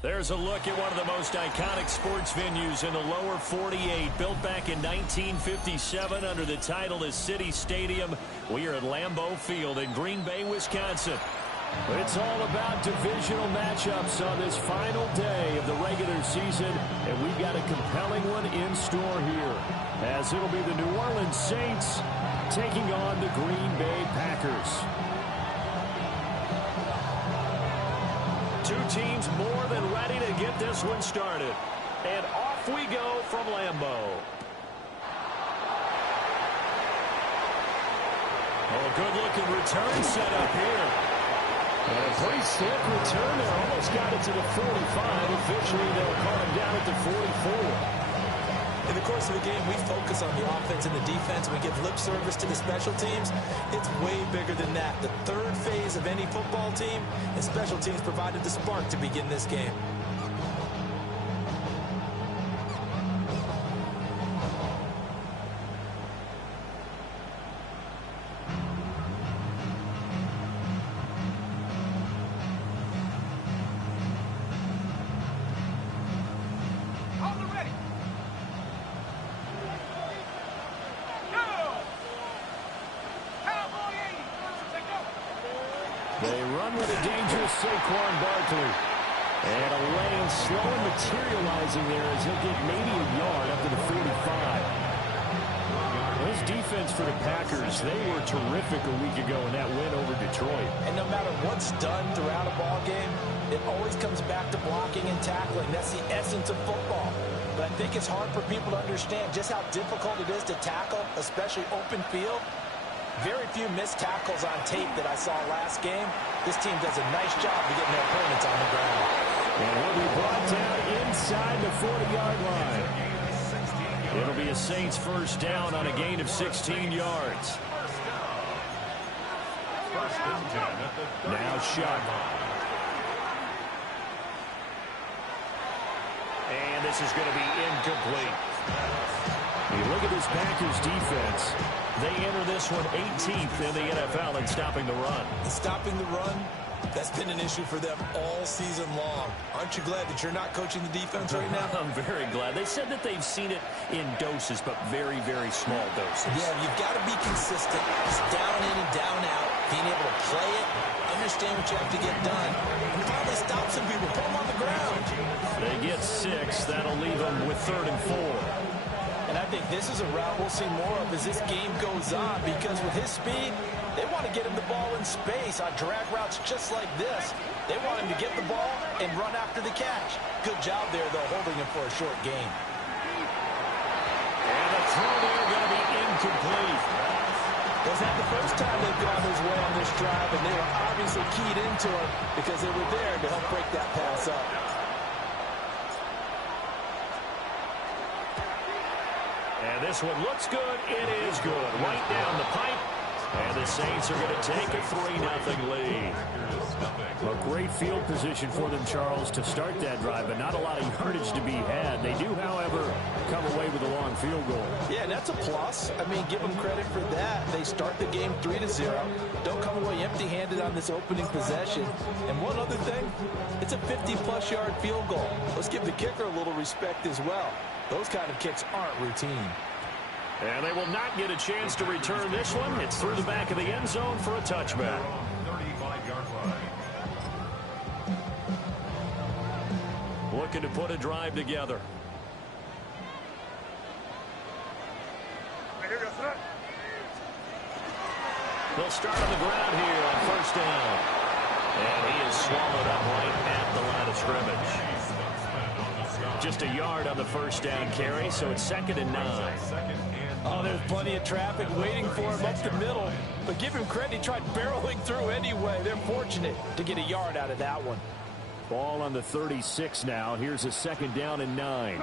There's a look at one of the most iconic sports venues in the lower 48, built back in 1957 under the title of City Stadium. We are at Lambeau Field in Green Bay, Wisconsin. It's all about divisional matchups on this final day of the regular season, and we've got a compelling one in store here, as it'll be the New Orleans Saints taking on the Green Bay Packers. Two teams more than ready to get this one started. And off we go from Lambeau. Oh, good-looking return set up here. And a pretty slick return there. Almost got it to the 45. Officially, they'll call him down at the 44. In the course of the game, we focus on the offense and the defense, and we give lip service to the special teams. It's way bigger than that. The third phase of any football team, and special teams provided the spark to begin this game. They run with a dangerous Saquon Barkley. And a lane slow and materializing there as he'll get maybe a yard up to the 45. This defense for the Packers, they were terrific a week ago in that win over Detroit. And no matter what's done throughout a ball game, it always comes back to blocking and tackling. That's the essence of football. But I think it's hard for people to understand just how difficult it is to tackle, especially open field. Very few missed tackles on tape that I saw last game. This team does a nice job of getting their opponents on the ground. And he'll be brought down inside the 40-yard line. It'll be a Saints first down on a gain of 16 yards. Now shot. And this is going to be incomplete. You look at this Packers defense. They enter this one 18th in the NFL in stopping the run. Stopping the run, that's been an issue for them all season long. Aren't you glad that you're not coaching the defense right now? I'm very glad. They said that they've seen it in doses, but very, very small doses. Yeah, you've got to be consistent. It's down in and down out. Being able to play it, understand what you have to get done, and finally stop some people, put them on the ground. They get 6. That'll leave them with 3rd and 4. And I think this is a route we'll see more of as this game goes on, because with his speed, they want to get him the ball in space on drag routes just like this. They want him to get the ball and run after the catch. Good job there, though, holding him for a short gain. And the throw there going to be incomplete. Was that the first time they've gone his way on this drive, and they were obviously keyed into it because they were there to help break that pass up. And this one looks good. It is good. Right down the pipe. And the Saints are going to take a 3-0 lead. A great field position for them, Charles, to start that drive, but not a lot of yardage to be had. They do, however, come away with a long field goal. Yeah, and that's a plus. I mean, give them credit for that. They start the game 3-0. Don't come away empty-handed on this opening possession. And one other thing, it's a 50-plus yard field goal. Let's give the kicker a little respect as well. Those kind of kicks aren't routine. And they will not get a chance to return this one. It's through the back of the end zone for a touchback. 35-yard line. Looking to put a drive together. They'll start on the ground here on first down. And he is swallowed up right at the line of scrimmage. Just a yard on the first down carry, so it's 2nd and 9. Oh, there's plenty of traffic waiting for him up the middle. But give him credit, he tried barreling through anyway. They're fortunate to get a yard out of that one. Ball on the 36 now. Here's a 2nd down and 9.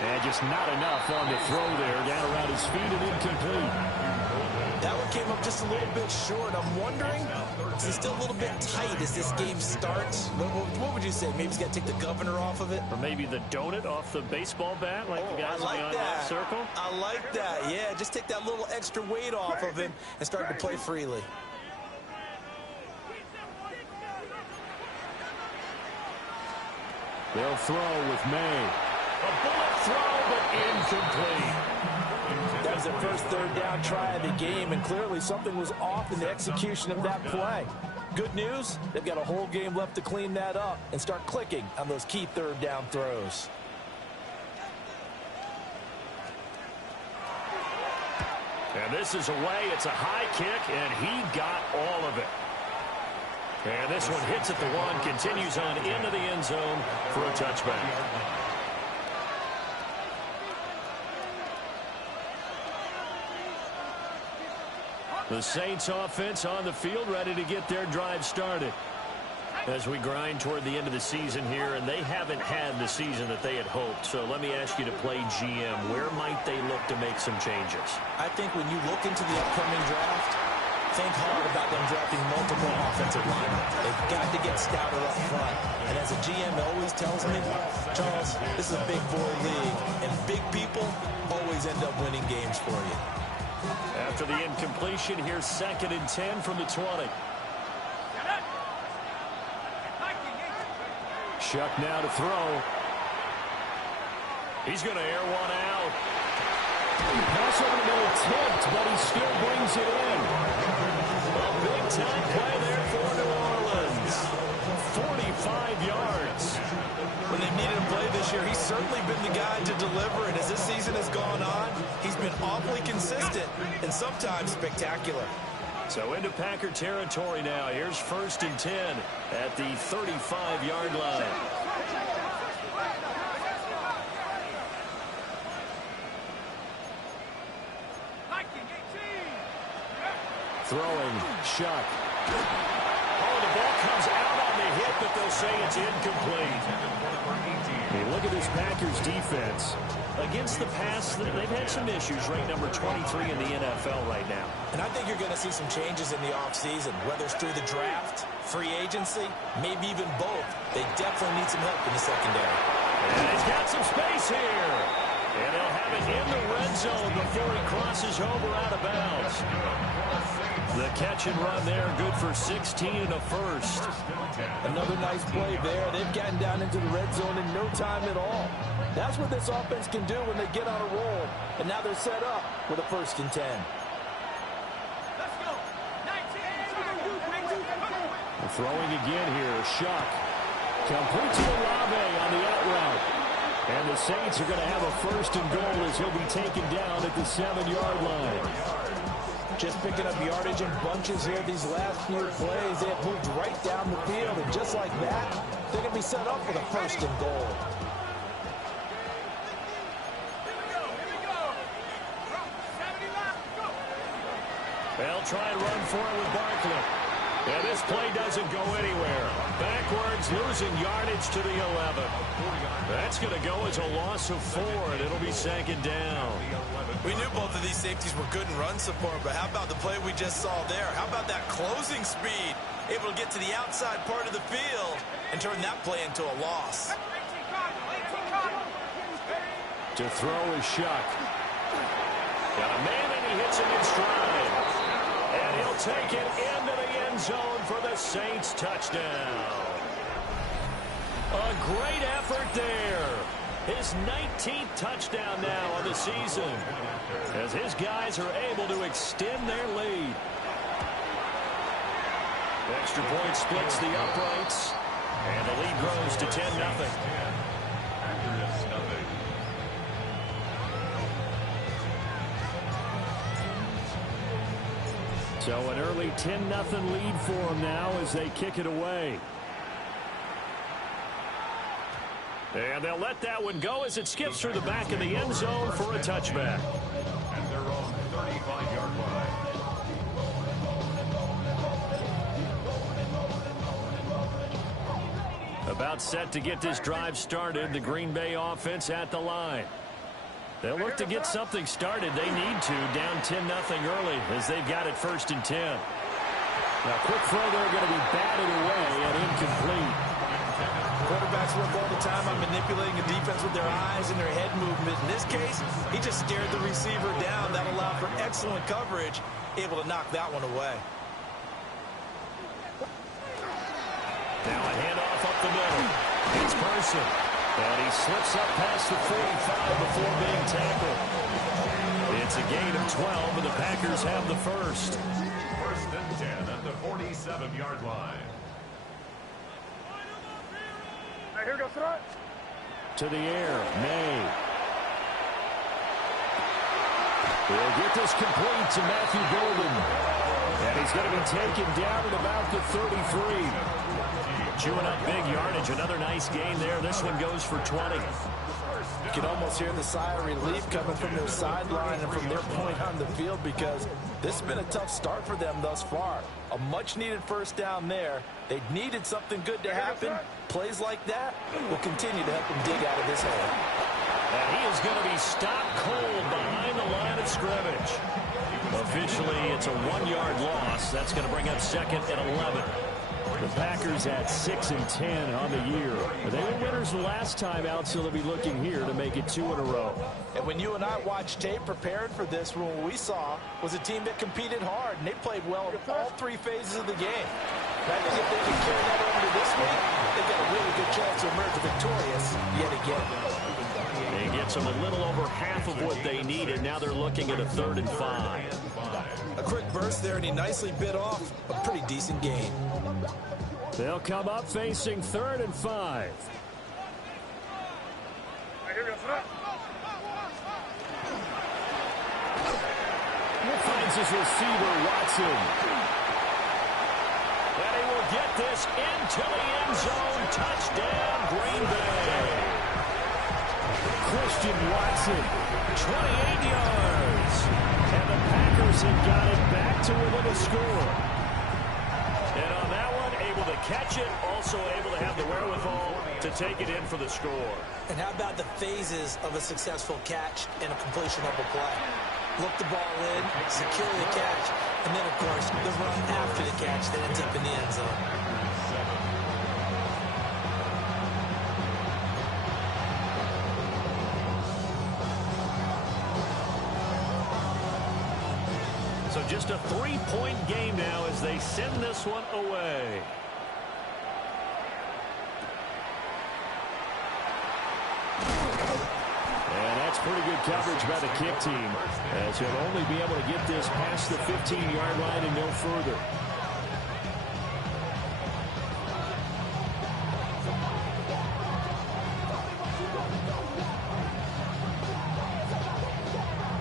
And just not enough on the throw there. Down around his feet and incomplete. That one came up just a little bit short. I'm wondering, is it still a little bit tight as this game starts? What would you say? Maybe he's got to take the governor off of it? Or maybe the donut off the baseball bat, like the guys like on the left circle? I like that. Yeah, just take that little extra weight off of him and start to play freely. They'll throw with May. A bullet throw, but incomplete. That was their first third down try of the game, and clearly something was off in the execution of that play. Good news, they've got a whole game left to clean that up and start clicking on those key third down throws. And this is away. It's a high kick, and he got all of it. And this one hits at the one, continues on into the end zone for a touchback. The Saints offense on the field, ready to get their drive started. As we grind toward the end of the season here, and they haven't had the season that they had hoped. So let me ask you to play GM. Where might they look to make some changes? I think when you look into the upcoming draft, think hard about them drafting multiple offensive linemen. They've got to get stouter up front. And as a GM always tells me, Charles, this is a big boy league, and big people always end up winning games for you. After the incompletion, here's 2nd and 10 from the 20. Shuck now to throw. He's going to air one out. Pass over the middle tipped, but he still brings it in. A big-time play there for New Orleans. 45 yards. When they've needed him to play this year, he's certainly been the guy to deliver. And as this season has gone on, he's been awfully consistent and sometimes spectacular. So into Packer territory now. Here's 1st and 10 at the 35-yard line. Throwing, Shuck. Oh, the ball comes out on the hit, but they'll say it's incomplete. Hey, look at this Packers defense. Against the pass, they've had some issues, ranked number 23 in the NFL right now. And I think you're going to see some changes in the offseason, whether it's through the draft, free agency, maybe even both. They definitely need some help in the secondary. And he's got some space here. And they'll have it in the red zone before he crosses over out of bounds. The catch and run there, good for 16 and a first. Another nice play there. They've gotten down into the red zone in no time at all. That's what this offense can do when they get on a roll. And now they're set up with a 1st and 10. Throwing again here, Shuck. Complete to Olave on the out route. And the Saints are going to have a 1st and goal as he'll be taken down at the 7-yard line. Just picking up yardage in bunches here these last few plays. They have moved right down the field, and just like that, they're going to be set up with a 1st and goal. They'll try and run for it with Barkley. And this play doesn't go anywhere. Backwards, losing yardage to the 11. That's going to go as a loss of 4, and it'll be 2nd down. We knew both of these safeties were good in run support, but how about the play we just saw there? How about that closing speed? Able to get to the outside part of the field and turn that play into a loss. To throw is Shuck. Got a man, and he hits him in stride. And he'll take it into the end zone for the Saints touchdown. A great effort there. His 19th touchdown now on the season, as his guys are able to extend their lead. Extra point splits the uprights, and the lead grows to 10-0. So an early 10-0 lead for them now as they kick it away. And they'll let that one go as it skips through the back of the end zone for a touchback. At their own 35-yard line. About set to get this drive started, the Green Bay offense at the line. They'll look to get something started. They need to, down 10-0 early as they've got it 1st and 10. Now, quick throw there, going to be batted away and incomplete. Quarterbacks work all the time on manipulating a defense with their eyes and their head movement. In this case, he just stared the receiver down. That allowed for excellent coverage, able to knock that one away. Now a handoff up the middle. It's Person. And he slips up past the 45 before being tackled. It's a gain of 12, and the Packers have the first. First and 10 at the 47-yard line. Here goes front. To the air, May. He'll get this complete to Matthew Golden. And he's going to be taken down at about the 33. Chewing up big yardage. Another nice gain there. This one goes for 20. You can almost hear the sigh of relief coming from their sideline and from their point on the field, because this has been a tough start for them thus far. A much-needed first down there. They needed something good to happen. Plays like that will continue to help them dig out of this hole. And he is going to be stopped cold behind the line of scrimmage. Officially, it's a 1-yard loss. That's going to bring up second and 11. The Packers at 6 and 10 on the year. They were winners the last time out, so they'll be looking here to make it 2 in a row. And when you and I watched tape preparing for this, what we saw was a team that competed hard, and they played well in all three phases of the game. And I think if they can carry that over to this week, they've got a really good chance to emerge victorious yet again. It gets them a little over half of what they needed. Now they're looking at a 3rd and 5. A quick burst there, and he nicely bit off a pretty decent gain. They'll come up facing 3rd and 5. Here goes front. Finds his receiver, Watson. And he will get this into the end zone. Touchdown, Green Bay. Christian Watson, 28 yards. And the Packers have got it back to within a score. And on that one, able to catch it, also able to have the wherewithal to take it in for the score. And how about the phases of a successful catch and a completion of a play? Look the ball in, secure the catch, and then, of course, the run after the catch that ends up in the end zone. So just a 3-point game now as they send this one away. And that's pretty good coverage by the kick team, as he'll only be able to get this past the 15-yard line and no further.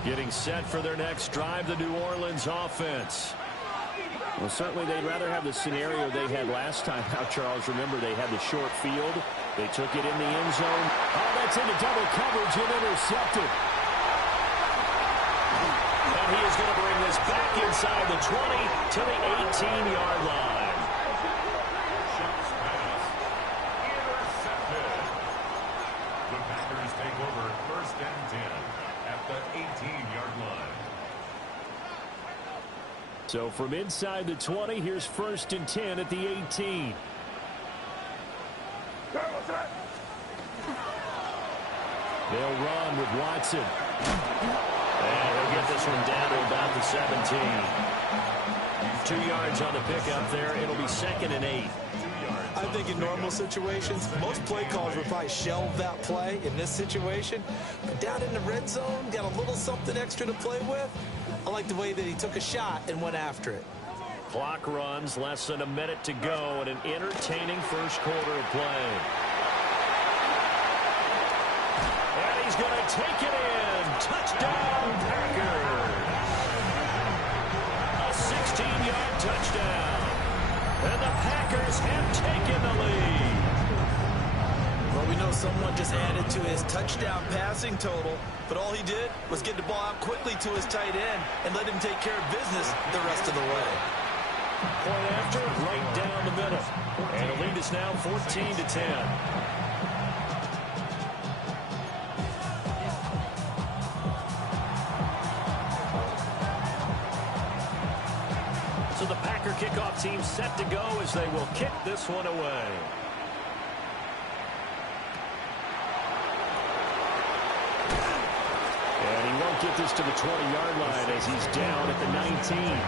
Getting set for their next drive, the New Orleans offense. Well, certainly they'd rather have the scenario they had last time out, Charles. Remember, they had the short field. They took it in the end zone. Oh, that's into double coverage and intercepted. And he is going to bring this back inside the 20 to the 18-yard line. Intercepted. The Packers take over first and 10 at the 18-yard line. So from inside the 20, here's first and 10 at the 18. They'll run with Watson. And he'll get this one down to about the 17. 2 yards on the pickup there. It'll be second and 8. I think in normal situations, most play callers would probably shelve that play. In this situation, but down in the red zone, got a little something extra to play with. I like the way that he took a shot and went after it. Clock runs, less than a minute to go, and an entertaining first quarter of play. And he's going to take it in. Touchdown, Packers. A 16-yard touchdown. And the Packers have taken the lead. Well, we know someone just added to his touchdown passing total, but all he did was get the ball out quickly to his tight end and let him take care of business the rest of the way. Point after, right down the middle. And the lead is now 14-10. So the Packer kickoff team set to go as they will kick this one away. And he won't get this to the 20-yard line as he's down at the 19.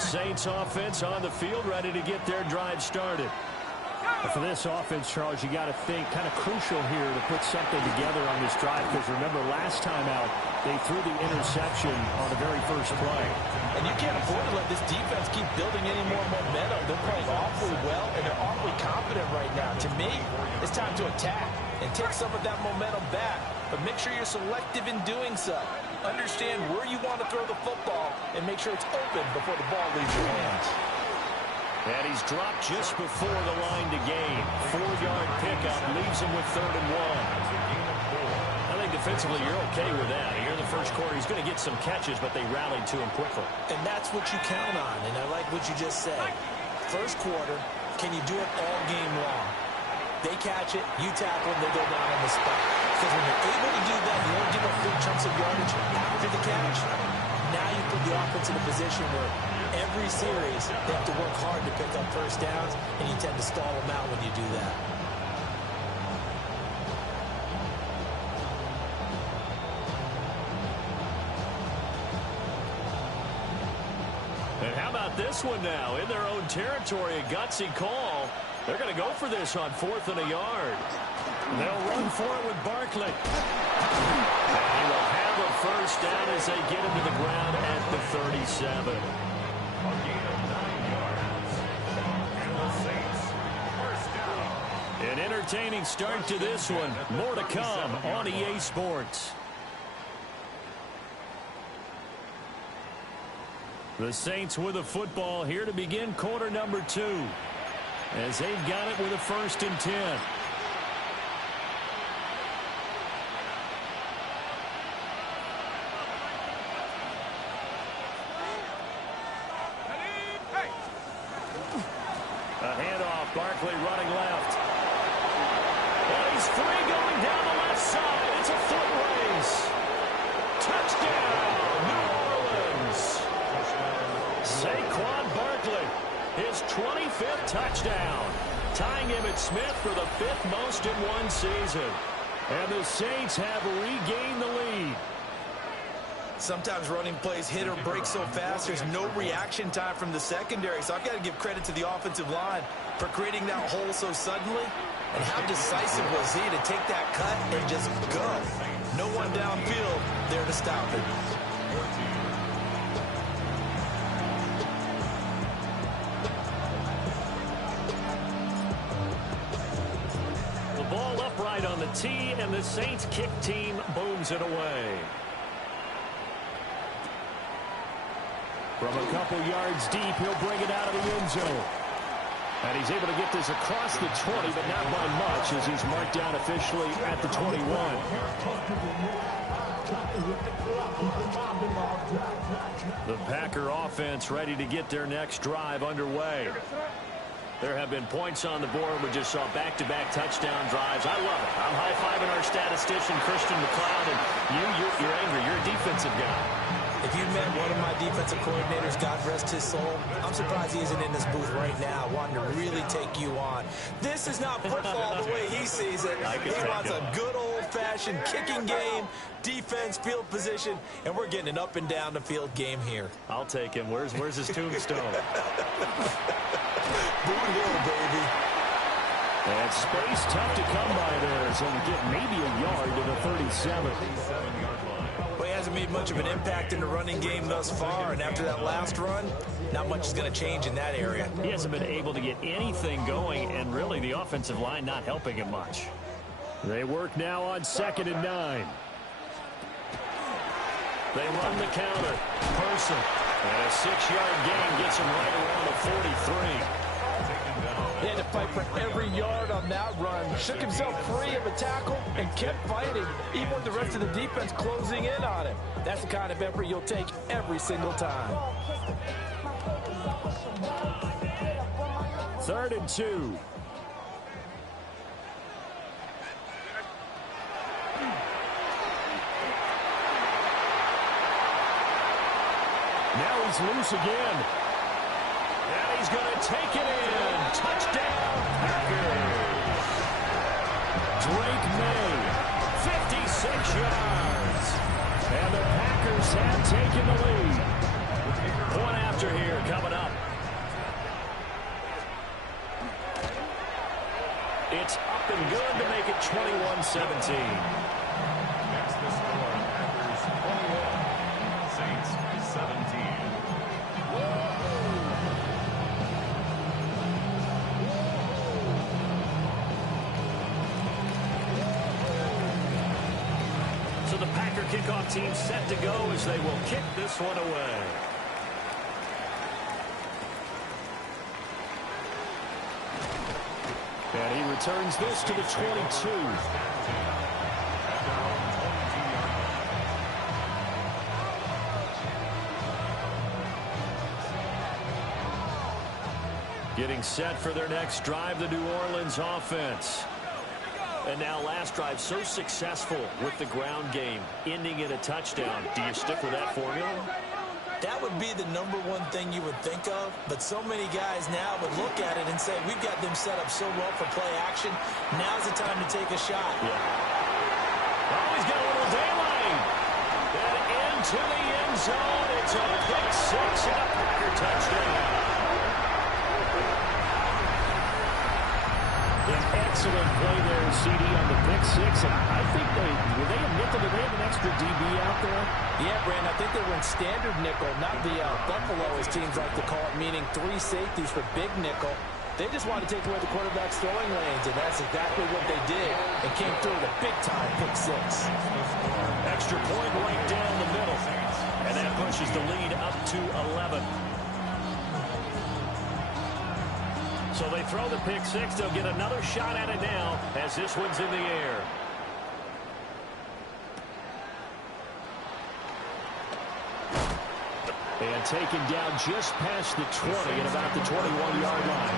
Saints offense on the field, ready to get their drive started. For this offense, Charles, you got to think kind of crucial here to put something together on this drive, because remember last time out they threw the interception on the very first play. And you can't afford to let this defense keep building any more momentum. They're playing awfully well, and they're awfully confident right now. To me, it's time to attack and take some of that momentum back, but make sure you're selective in doing so. Understand where you want to throw the football and make sure it's open before the ball leaves your hands. And he's dropped just before the line to gain. 4-yard pickup leaves him with 3rd and 1. I think defensively you're okay with that. Here in the first quarter, he's going to get some catches, but they rallied to him quickly. And that's what you count on, and I like what you just said. First quarter, can you do it all game long? They catch it, you tackle them, they go down on the spot. Because when you're able to do that, you don't give up big chunks of yardage after the catch. Now you put the offense in a position where every series they have to work hard to pick up first downs, and you tend to stall them out when you do that. And how about this one now? In their own territory, a gutsy call. They're going to go for this on 4th and a yard. They'll run for it with Barkley. And he will have a first down as they get him to the ground at the 37. A gain of 9 yards. And the Saints, first down. An entertaining start to this one. More to come on EA Sports. The Saints with a football here to begin quarter number 2. As they've got it with a 1st and 10. A handoff, Barkley running left. And he's free going down the left side. It's a foot race. Touchdown, New Orleans. Saquon Barkley, his 25th touchdown, tying Emmitt Smith for the 5th most in one season. And the Saints have regained the lead. Sometimes running plays hit or break so fast, there's no reaction time from the secondary. So I've got to give credit to the offensive line for creating that hole so suddenly. And how decisive was he to take that cut and just go? No one downfield there to stop it. The ball upright on the tee, and the Saints kick team booms it away. From a couple yards deep, he'll bring it out of the end zone. And he's able to get this across the 20, but not by much, as he's marked down officially at the 21. The Packer offense ready to get their next drive underway. There have been points on the board. We just saw back-to-back touchdown drives. I love it. I'm high-fiving our statistician, Christian McLeod, and you're angry. You're a defensive guy. If you met one of my defensive coordinators, God rest his soul, I'm surprised he isn't in this booth right now wanting to really take you on. This is not football the way he sees it. He wants a good old-fashioned kicking game, defense, field position, and we're getting an up-and-down-the-field game here. I'll take him. Where's his tombstone? Boot Hill, baby. And space tough to come by there, so we get maybe a yard to the 37. Well, he hasn't made much of an impact in the running game thus far, and after that last run, not much is going to change in that area. He hasn't been able to get anything going, and really the offensive line not helping him much. They work now on 2nd and 9. They run the counter. Person. And a 6-yard gain gets him right around the 43. He had to fight for every yard on that run. Shook himself free of a tackle and kept fighting, even with the rest of the defense closing in on him. That's the kind of effort you'll take every single time. 3rd and 2. Now he's loose again. And he's going to take it in. Touchdown, Packers. Drake May, 56 yards. And the Packers have taken the lead. Point after here coming up. It's up and good to make it 21-17. Next the score, Packers 21, Saints 17. So the Packer kickoff team set to go as they will kick this one away. And he returns this to the 22. Getting set for their next drive, the New Orleans offense. And now last drive so successful with the ground game, ending in a touchdown. Do you stick with that formula? That would be the number one thing you would think of, but so many guys now would look at it and say, we've got them set up so well for play action. Now's the time to take a shot. Yeah. Oh, he's got a little daylight. And into the end zone. It's a pick six and a Packer touchdown. An excellent play there, CD, on the pick six. And I think were they a nickel? Did they have an extra DB out there? Yeah, Brand, I think they were in standard nickel, not the Buffalo, as teams like to call it, meaning 3 safeties for big nickel. They just wanted to take away the quarterback's throwing lanes, and that's exactly what they did. And came through with a big-time pick six. Extra point right down the middle. And that pushes the lead up to 11. So they throw the pick six. They'll get another shot at it now as this one's in the air. And taken down just past the 20 at about the 21-yard line.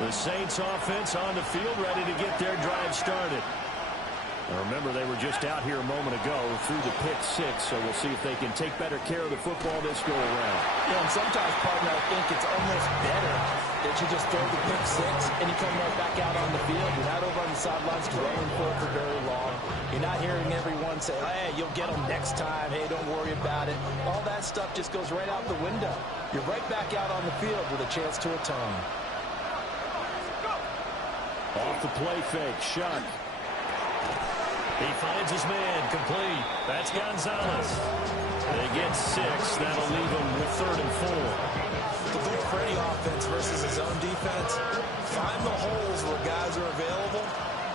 The Saints offense on the field, ready to get their drive started. Now remember, they were just out here a moment ago through the pick six, so we'll see if they can take better care of the football this go around. Yeah, and sometimes, partner, I think it's almost better that you just throw the pick six and you come right back out on the field. You're not over on the sidelines dwelling for it for very long. You're not hearing everyone say, hey, you'll get them next time. Hey, don't worry about it. All that stuff just goes right out the window. You're right back out on the field with a chance to atone. Off the play fake, Shuck. He finds his man, complete. That's Gonzalez. They get 6. That'll leave him with 3rd and 4. The Luke Freddie offense versus his own defense. Find the holes where guys are available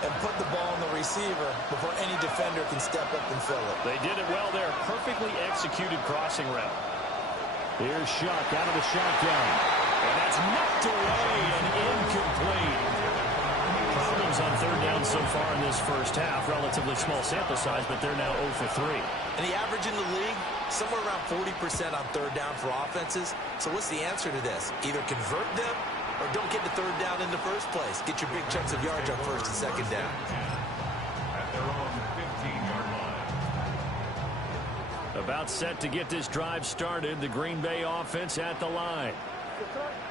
and put the ball in the receiver before any defender can step up and fill it. They did it well there. Perfectly executed crossing route. Here's Shuck out of the shotgun. And that's knocked away and incomplete. Problems on 3rd down so far in this first half. Relatively small sample size, but they're now 0 for 3. And the average in the league, somewhere around 40% on 3rd down for offenses. So what's the answer to this? Either convert them or don't get the 3rd down in the first place. Get your big chunks of yards on 1st and 2nd down. At their own 15-yard line. About set to get this drive started. The Green Bay offense at the line.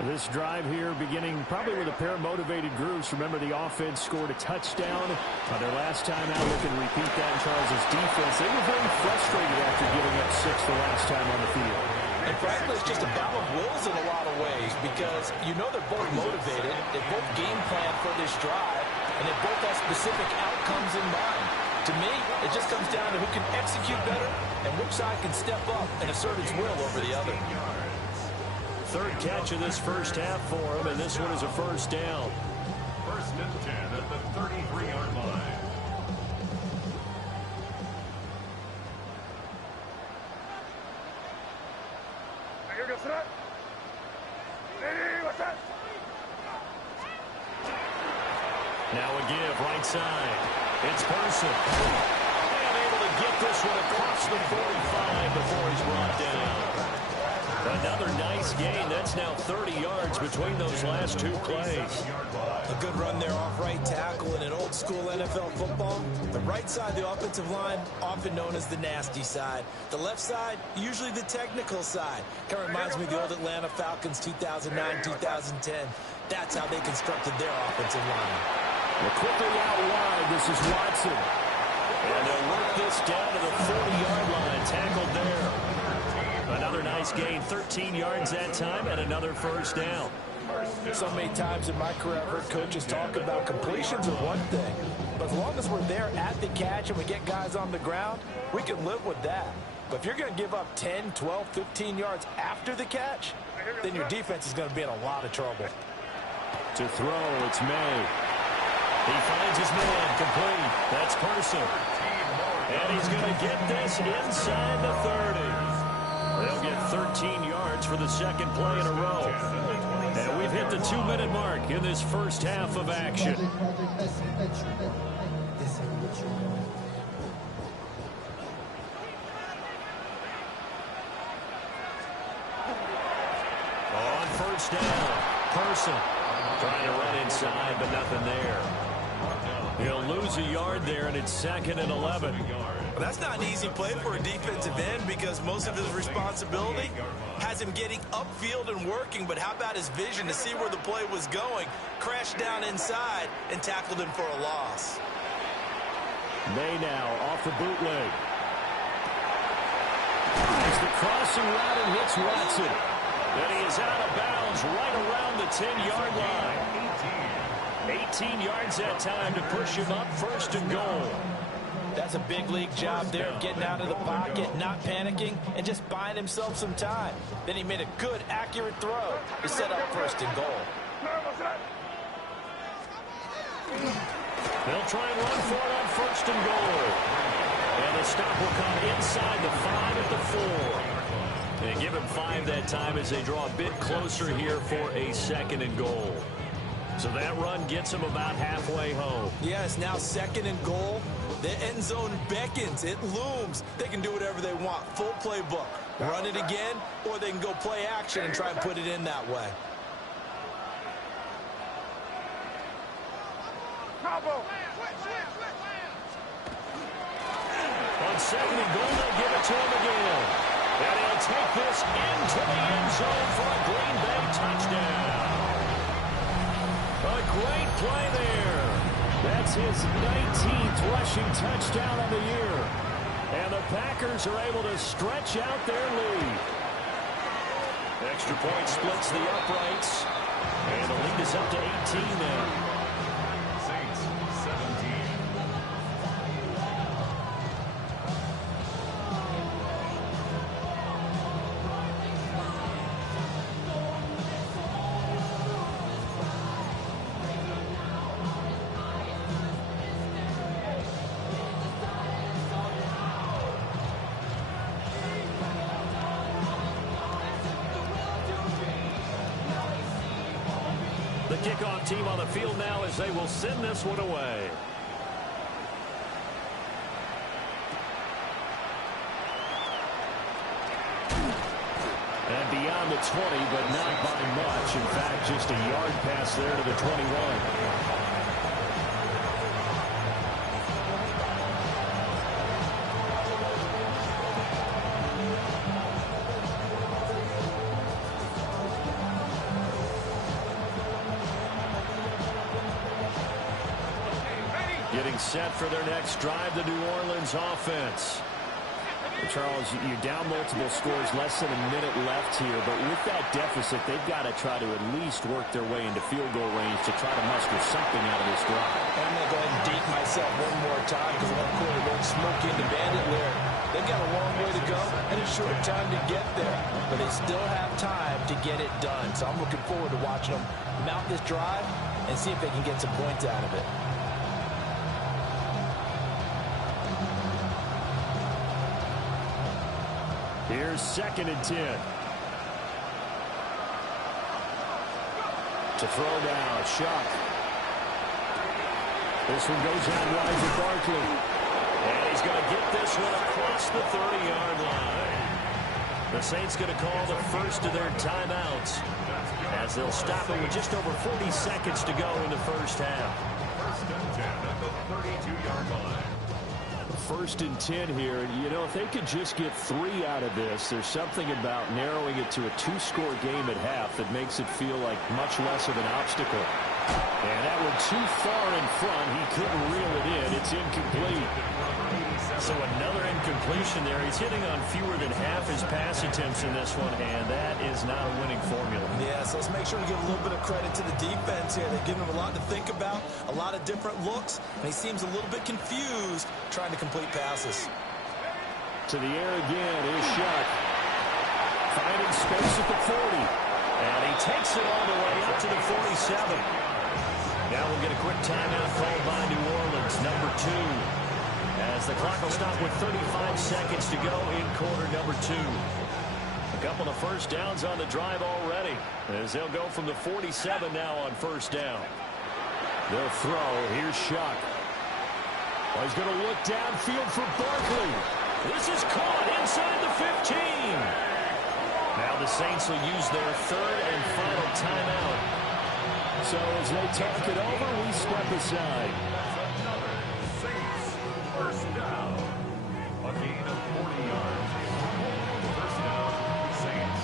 This drive here beginning probably with a pair of motivated groups. Remember, the offense scored a touchdown on their last time out. They can repeat that in Charles' defense. They were very frustrated after giving up 6 the last time on the field. And frankly, it's just a battle of wills in a lot of ways because you know they're both motivated. They both game plan for this drive, and they both have specific outcomes in mind. To me, it just comes down to who can execute better and which side can step up and assert its will over the other. 3rd catch of this first half for him, and this one is a 1st down. 1st and 10 at the 33-yard line. Here goes that. Hey, what's that? Now a give, right side. It's Person. And able to get this one across the 45 before he's brought down. Another nice gain. That's now 30 yards between those last 2 plays. A good run there off right tackle in an old school NFL football. The right side of the offensive line, often known as the nasty side. The left side, usually the technical side. Kind of reminds me of the old Atlanta Falcons 2009-2010. That's how they constructed their offensive line. Well, quickly out wide, this is Watson. And they'll work this down to the 40-yard line. Tackled there. Another nice gain, 13 yards that time, and another first down. So many times in my career, I've heard coaches talk about completions are one thing. But as long as we're there at the catch and we get guys on the ground, we can live with that. But if you're going to give up 10, 12, 15 yards after the catch, then your defense is going to be in a lot of trouble. To throw, it's May. He finds his man complete. That's Person. And he's going to get this inside the 30. They'll get 13 yards for the second play in a row. And we've hit the 2-minute mark in this first half of action. On first down, Person trying to run inside, but nothing there. He'll lose a yard there, and it's 2nd and 11. Well, that's not an easy play for a defensive end because most of his responsibility has him getting upfield and working. But how about his vision to see where the play was going, crashed down inside, and tackled him for a loss? May now off the bootleg. As the crossing route and hits Watson. And he is out of bounds right around the 10-yard line. 18 yards that time to push him up 1st and goal. That's a big league job there of getting out of the pocket, not panicking, and just buying himself some time. Then he made a good, accurate throw to set up 1st and goal. They'll try and run for it on 1st and goal. And the stop will come inside the 5 at the 4. And give him 5 that time as they draw a bit closer here for a 2nd and goal. So that run gets them about halfway home. Yeah, it's now 2nd and goal. The end zone beckons. It looms. They can do whatever they want. Full playbook. Run it again, or they can go play action and try and put it in that way. On 2nd and goal, they'll give it to him again. And he'll take this into the end zone for a Green Bay touchdown. A great play there. That's his 19th rushing touchdown of the year. And the Packers are able to stretch out their lead. Extra point splits the uprights. And the lead is up to 18 now. Saints 17. The kickoff team on the field now as they will send this one away. And beyond the 20, but not by much. In fact, just a yard pass there to the 21. Getting set for their next drive, the New Orleans offense. Charles, you're down multiple scores, less than a minute left here, but with that deficit, they've got to try to at least work their way into field goal range to try to muster something out of this drive. I'm going to go ahead and date myself one more time because one quarter won't smoke into Bandit Lair. They've got a long way to go and a short time to get there, but they still have time to get it done. So I'm looking forward to watching them mount this drive and see if they can get some points out of it. Here's 2nd and 10. To throw now, Shuck. This one goes out wide for Barkley. And he's going to get this one across the 30-yard line. The Saints going to call the first of their timeouts as they'll stop it with just over 40 seconds to go in the first half. 1st and 10 at the 32-yard line. 1st and 10 here. You know, if they could just get 3 out of this, there's something about narrowing it to a 2-score game at half that makes it feel like much less of an obstacle. And that one too far in front. He couldn't reel it in. It's incomplete. So another incompletion there. He's hitting on fewer than half his pass attempts in this one, and that is not a winning formula. Yeah, so let's make sure we give a little bit of credit to the defense here. They've given him a lot to think about, a lot of different looks, and he seems a little bit confused trying to complete passes. To the air again is Shuck. Finding space at the 40. And he takes it all the way up to the 47. Now we'll get a quick timeout called by New Orleans, number 2. As the clock will stop with 35 seconds to go in quarter number 2. A couple of first downs on the drive already, as they'll go from the 47 now on first down. They'll throw. Here's Shuck. Oh, he's going to look downfield for Barkley. This is caught inside the 15. Now the Saints will use their third and final timeout. So as they talk it over, we step aside. Saints first down. A gain of 40 yards. First down, Saints.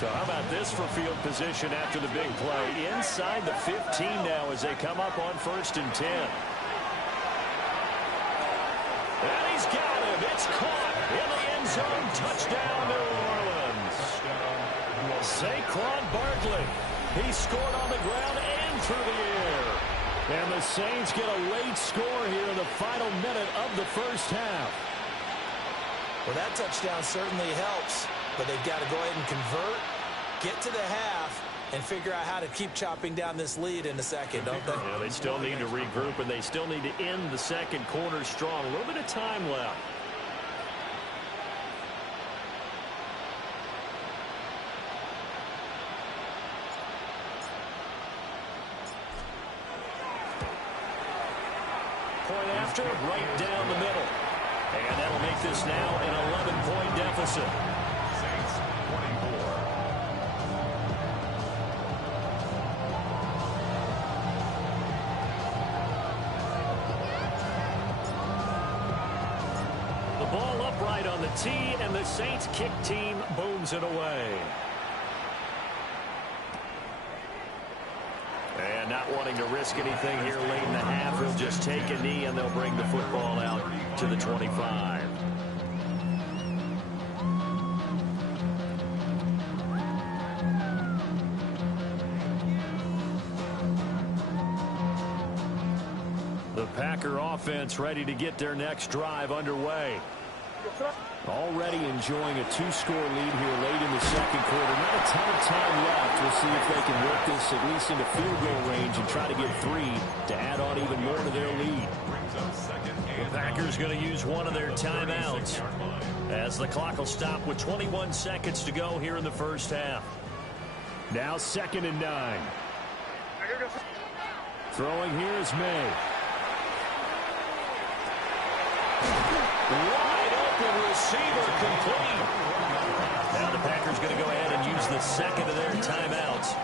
So how about this for field position after the big play? Inside the 15 now as they come up on first and 10. And he's got him. It's caught in the end zone. Touchdown, New Orleans. Saquon Barkley. He scored on the ground and through the air. And the Saints get a late score here in the final minute of the first half. Well, that touchdown certainly helps, but they've got to go ahead and convert, get to the half, and figure out how to keep chopping down this lead in the second, don't they? Yeah, they still need to regroup, and they still need to end the second quarter strong. A little bit of time left. Point after, right down the middle. And that'll make this now an 11-point deficit. Saints 24. The ball upright on the tee, and the Saints kick team booms it away. And not wanting to risk anything here late in the half, he'll just take a knee, and they'll bring the football out to the 25. The Packer offense ready to get their next drive underway. Already enjoying a 2-score lead here late in the second quarter. Not a ton of time left. We'll see if they can work this at least into field goal range and try to get 3 to add on even more to their lead. The Packers going to use one of their timeouts as the clock will stop with 21 seconds to go here in the first half. Now 2nd and 9. Throwing here is May. Wide open receiver complete. Now the Packers going to go ahead and use the second of their timeouts.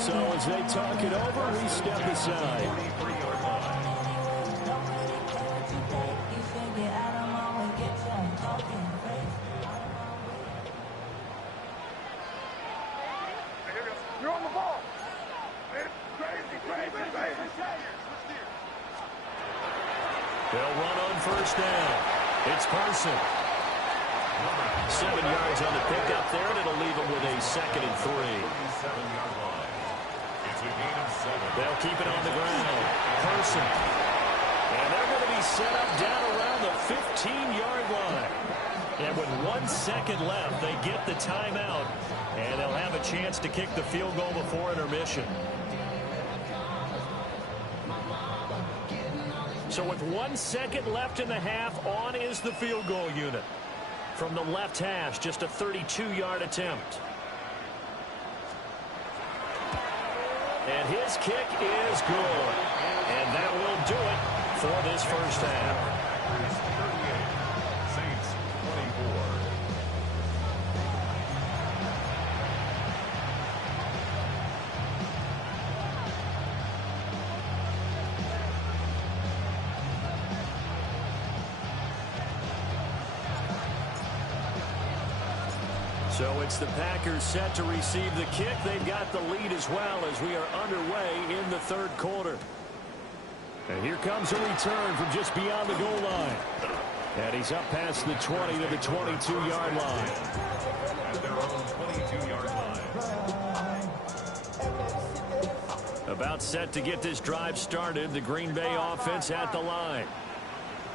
So as they talk it over, we step aside. You're on the ball. Crazy. They'll run on first down. It's Carson. 7 yards on the pickup there, and it'll leave them with a 2nd and 3. It's a gain of 7. They'll keep it on the ground. Carson. And they're going to be set up down around the 15-yard line. And with 1 second left, they get the timeout, and they'll have a chance to kick the field goal before intermission. So with 1 second left in the half, on is the field goal unit. From the left hash, just a 32-yard attempt. And his kick is good. And that will do it for this first half. Saints 24. So it's the Packers set to receive the kick. They've got the lead as well as we are underway in the third quarter. And here comes a return from just beyond the goal line. And he's up past the 20 to the 22-yard line. At their own 22-yard line. About set to get this drive started. The Green Bay offense at the line.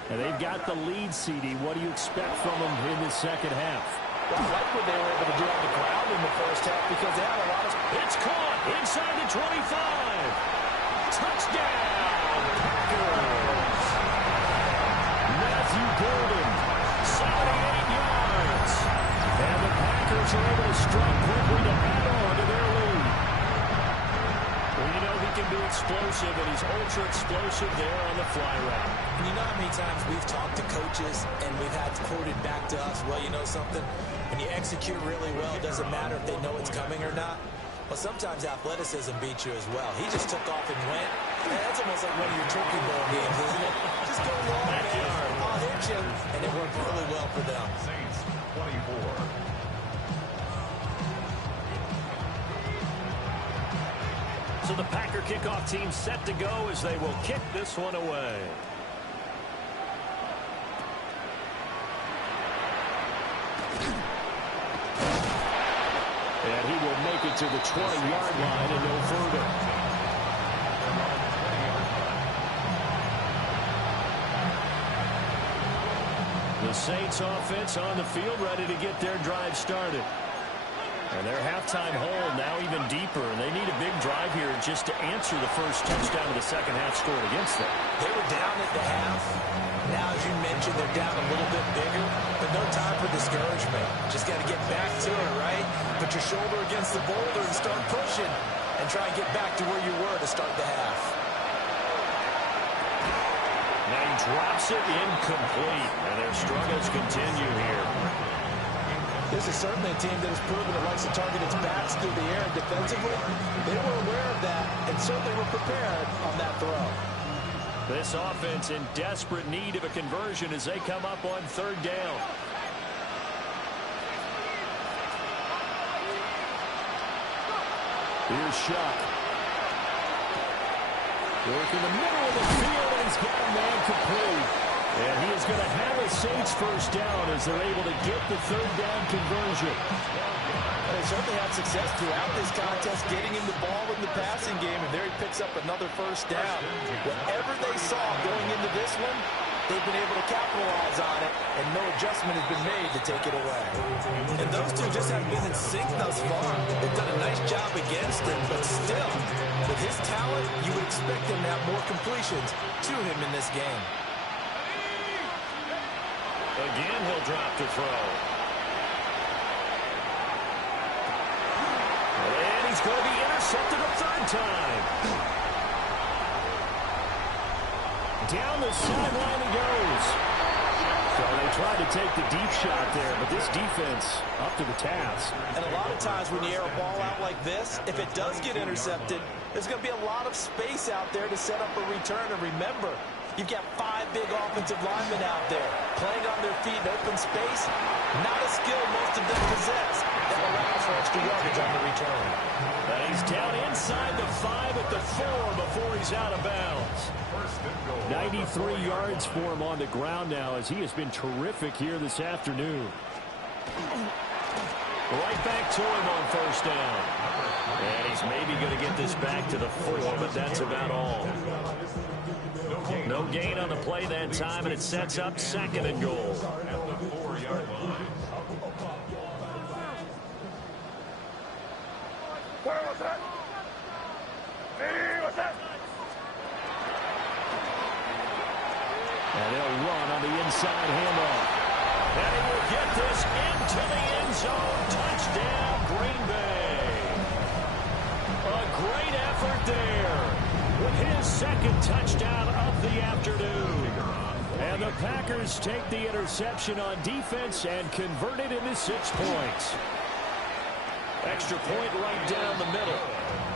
And they've got the lead, CD. What do you expect from them in the second half? Well, I like what they were able to do on the ground in the first half because they had a lot of... It's caught inside the 25. Touchdown, Packers. Matthew Golden, 78 yards. And the Packers are able to strike quickly to add on to their lead. Well, you know he can be explosive, and he's ultra explosive there on the fly route. And you know how many times we've talked to coaches and we've had quoted back to us, well, you know something? When you execute really well, it doesn't matter if they know it's coming or not. Well, sometimes athleticism beats you as well. He just took off and went. And that's almost like one of your turkey bowl games, isn't it? Just go long, man. I'll hit you. And it worked really well for them. Saints 24. So the Packer kickoff team set to go as they will kick this one away. And he will make it to the 20-yard line and no further. The Saints offense on the field ready to get their drive started. And their halftime hole now even deeper. And they need a big drive here just to answer the first touchdown of the second half scored against them. They were down at the half. Now, as you mentioned, they're down a little bit bigger, but no time for discouragement. Just got to get back to it, right? Put your shoulder against the boulder and start pushing and try and get back to where you were to start the half. Now he drops it incomplete, and their struggles continue here. This is certainly a team that has proven it likes to target its backs through the air defensively. They were aware of that and certainly were prepared on that throw. This offense in desperate need of a conversion as they come up on third down. Here's Shuck. Work in the middle of the field, and he's got a man complete. And he is going to have a Saints first down as they're able to get the third down conversion. They certainly had success throughout this contest, getting him the ball in the passing game, and there he picks up another first down. Whatever they saw going into this one, they've been able to capitalize on it, and no adjustment has been made to take it away. And those two just haven't been in sync thus far. They've done a nice job against him, but still, with his talent, you would expect him to have more completions to him in this game. Again, he'll drop to throw. And he's going to be intercepted a third time. Down the sideline he goes. So they tried to take the deep shot there, but this defense up to the task. And a lot of times when you air a ball out like this, if it does get intercepted, there's going to be a lot of space out there to set up a return. And remember, you've got 5 big offensive linemen out there playing on their feet in open space. Not a skill most of them possess that allows for extra yardage on the return. And he's down inside the 5 at the 4 before he's out of bounds. 93 yards for him on the ground now as he has been terrific here this afternoon. Right back to him on first down. And he's maybe going to get this back to the 4, but that's about all. No gain on the play that time, and it sets up second and goal. At the 4-yard line. What's that? Hey, what's that? And they'll run on the inside handoff. And he will get this into the end zone. Touchdown, Green Bay. A great effort there with his second touchdown of the afternoon. And the Packers take the interception on defense and convert it into 6 points. Extra point right down the middle.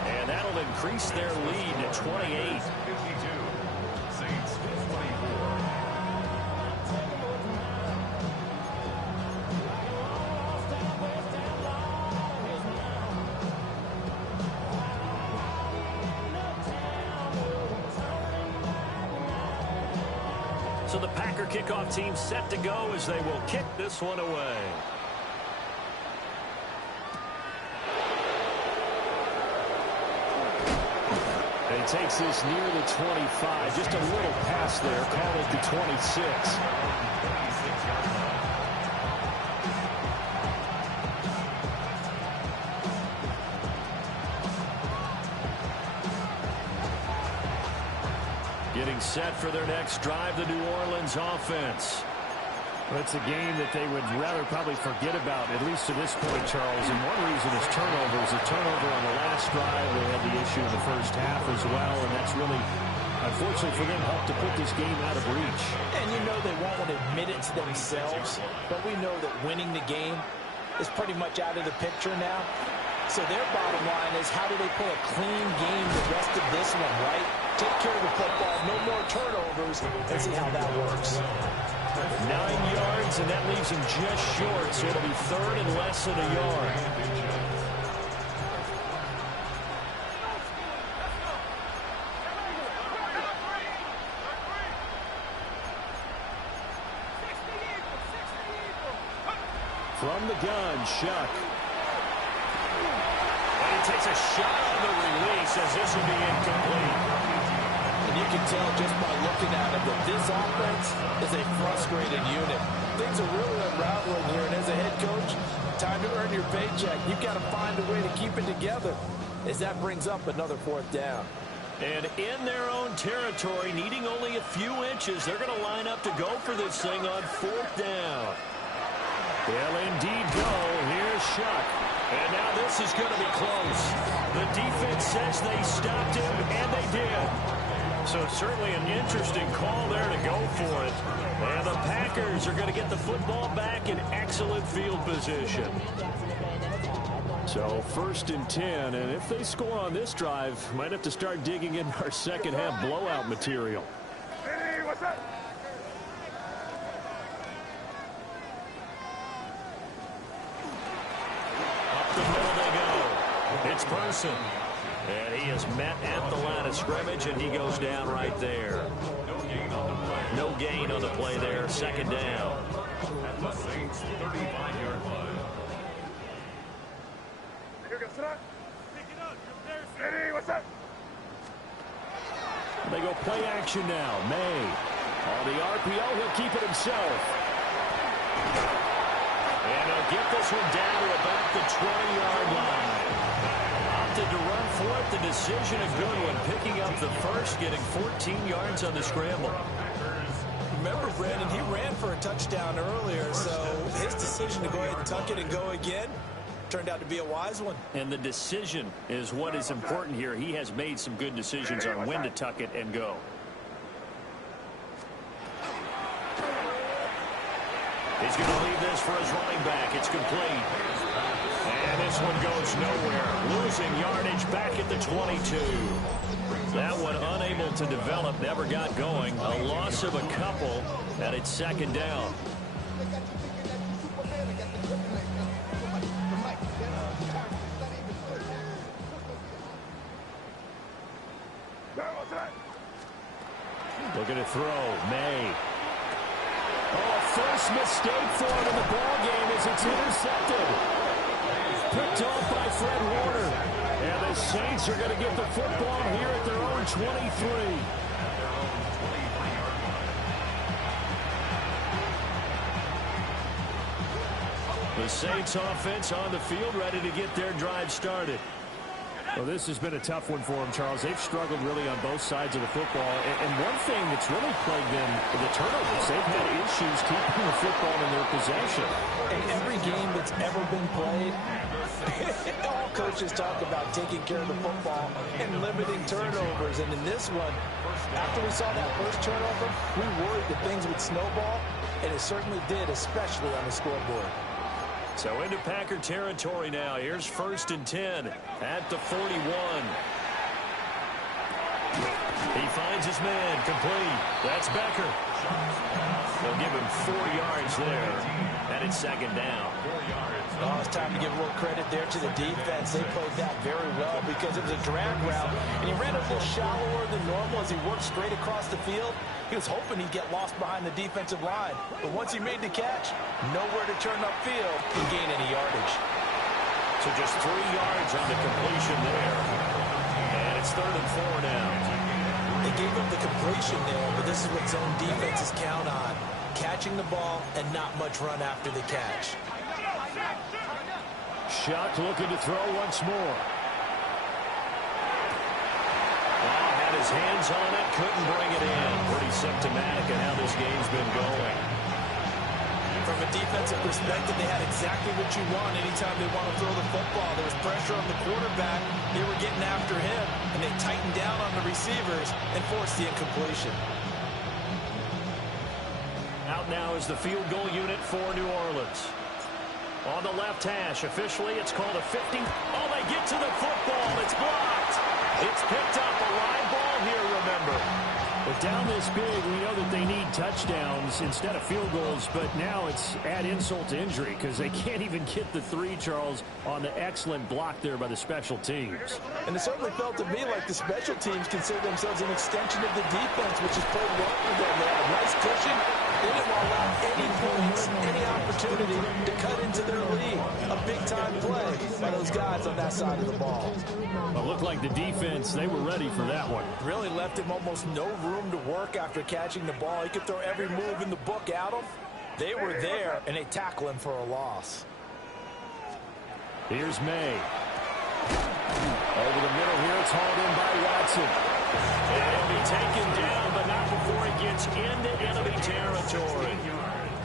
And that'll increase their lead to 28. 52. Saints 24. kickoff team set to go as they will kick this one away. And he takes this near the 25. Just a little pass there. Call it the 26. Getting set for their next drive, the New Orleans offense. Well, it's a game that they would rather probably forget about, at least to this point, Charles. And one reason is turnovers. A turnover on the last drive. They had the issue in the first half as well, and that's really, unfortunately for them, helped to put this game out of reach. And you know they won't want to admit it to themselves, but we know that winning the game is pretty much out of the picture now. So their bottom line is, how do they play a clean game the rest of this one, right? Take care of the football, no more turnovers, and see how that works. 9 yards, and that leaves him just short, so it'll be third and less than a yard. From the gun, Shuck. And he takes a shot on the release as this will be incomplete. And you can tell just by looking at him that this offense is a frustrated unit. Things are really unraveling here, and as a head coach, time to earn your paycheck. You've got to find a way to keep it together as that brings up another fourth down. And in their own territory, needing only a few inches, they're going to line up to go for this thing on fourth down. They'll indeed go. Here's Shuck. And now this is going to be close. The defense says they stopped him, and they did. So certainly an interesting call there to go for it. And the Packers are going to get the football back in excellent field position. So 1st and 10, and if they score on this drive, might have to start digging in our second half blowout material. Hey, what's up? Up the middle they go. It's Person. And he is met at the line of scrimmage, and he goes down right there. No gain on the play there. Second down. At the Saints' 35-yard line. Hey, what's up? They go play action now. May. On the RPO, he'll keep it himself. And he'll get this one down to about the 20-yard line. Opted to run for it. The decision a good one. Picking up the first, getting 14 yards on the scramble. Remember, Brandon, he ran for a touchdown earlier, so his decision to go ahead and tuck it and go again turned out to be a wise one. And the decision is what is important here. He has made some good decisions on when to tuck it and go. He's going to leave this for his running back. It's complete. And this one goes nowhere. Losing yardage back at the 22. That one unable to develop, never got going. A loss of a couple, and it's second down. Looking to throw. May. Oh, first mistake for him in the ball game as it's intercepted. Picked off by Fred Warner. And the Saints are going to get the football here at their own 23. The Saints offense on the field, ready to get their drive started. Well, this has been a tough one for them, Charles. They've struggled really on both sides of the football. And one thing that's really plagued them, the turnovers. They've had issues keeping the football in their possession. In every game that's ever been played, all coaches talk about taking care of the football and limiting turnovers. And in this one, after we saw that first turnover, we worried that things would snowball, and it certainly did, especially on the scoreboard. So into Packer territory now. Here's 1st and 10 at the 41. He finds his man complete. That's Becker. They'll give him 4 yards there, and it's second down. 4 yards. Oh, it's time to give a little credit there to the defense. They played that very well because it was a drag route, and he ran a little shallower than normal as he worked straight across the field. He was hoping he'd get lost behind the defensive line, but once he made the catch, nowhere to turn upfield and gain any yardage. So just 3 yards on the completion there, and it's 3rd and 4 now. They gave him the completion there, but this is what zone defenses count on. Catching the ball and not much run after the catch. Shuck looking to throw once more. Had his hands on it, couldn't bring it in. Pretty symptomatic of how this game's been going. From a defensive perspective, they had exactly what you want anytime they want to throw the football. There was pressure on the quarterback. They were getting after him, and they tightened down on the receivers and forced the incompletion. Out now is the field goal unit for New Orleans. On the left hash, officially it's called a 50. Oh, they get to the football. It's blocked. It's picked up. A live ball here, remember. But down this big, we know that they need touchdowns instead of field goals, but now it's add insult to injury because they can't even get the 3, Charles, on the excellent block there by the special teams. And it certainly felt to me like the special teams consider themselves an extension of the defense, which has played well for them. They had a nice cushion. They didn't allow any points, any opportunity to cut into their lead. A big-time play by those guys on that side of the ball. It looked like the defense, they were ready for that one. Really left him almost no room to work after catching the ball. He could throw every move in the book at him. They were there, and they tackle him for a loss. Here's May. Over the middle here, it's hauled in by Watson. And he'll be taken down, but not before he gets into enemy territory.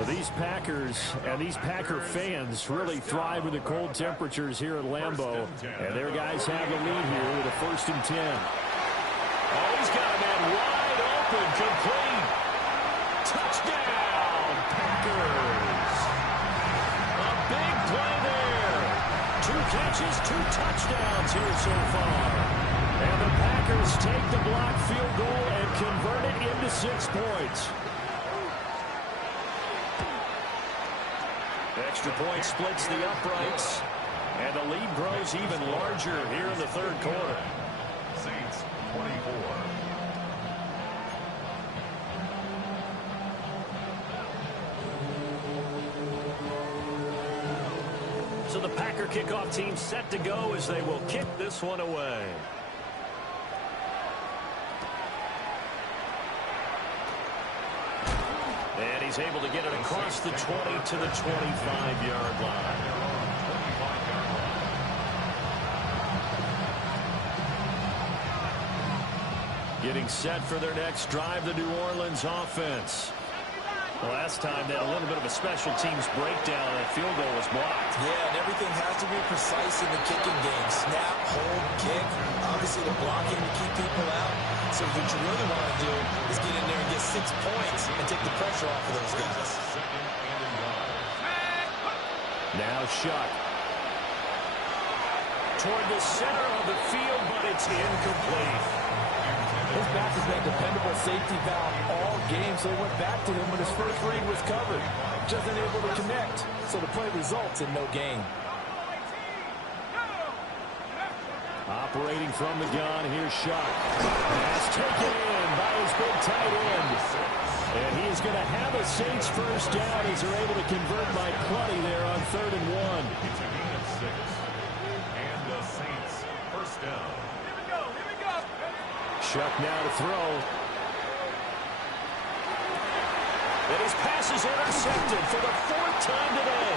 These Packers and these Packer fans really thrive in the cold temperatures here at Lambeau. And their guys have the lead here with a 1st and 10. Oh, he's got a man wide open, complete. Touchdown, Packers. A big play there. 2 catches, 2 touchdowns here so far. And the Packers take the blocked field goal and convert it into 6 points. Extra point splits the uprights, and the lead grows even larger here in the 3rd quarter. Saints 24. So the Packer kickoff team set to go as they will kick this one away. And he's able to get it across the 20 to the 25-yard line. Getting set for their next drive, the New Orleans offense. Last time they had a little bit of a special teams breakdown, and that field goal was blocked. Yeah, and everything has to be precise in the kicking game. Snap, hold, kick. Obviously, the blocking to keep people out. So what you really want to do is get in there and get 6 points and take the pressure off of those guys. Now Shuck. Toward the center of the field, but it's incomplete. His back has been a dependable safety valve all game, so he went back to him when his first read was covered. Just unable to connect, so the play results in no gain. Operating from the gun, here's Shuck. Pass taken in by his big tight end. And he is going to have a Saints first down as they're able to convert by Clutty there on 3rd and 1. It's a gain of 6. And the Saints first down. Shuck now to throw. And his pass is intercepted for the 4th time today.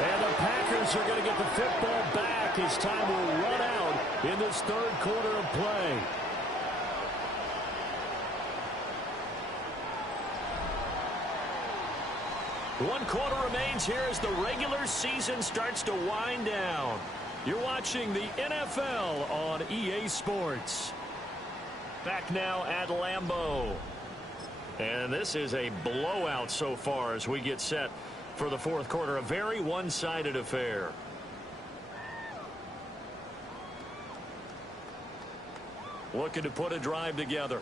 And the Packers are going to get the football back as time will run out in this 3rd quarter of play. One quarter remains here as the regular season starts to wind down. You're watching the NFL on EA Sports. Back now at Lambeau. And this is a blowout so far as we get set for the 4th quarter. A very one-sided affair. Looking to put a drive together.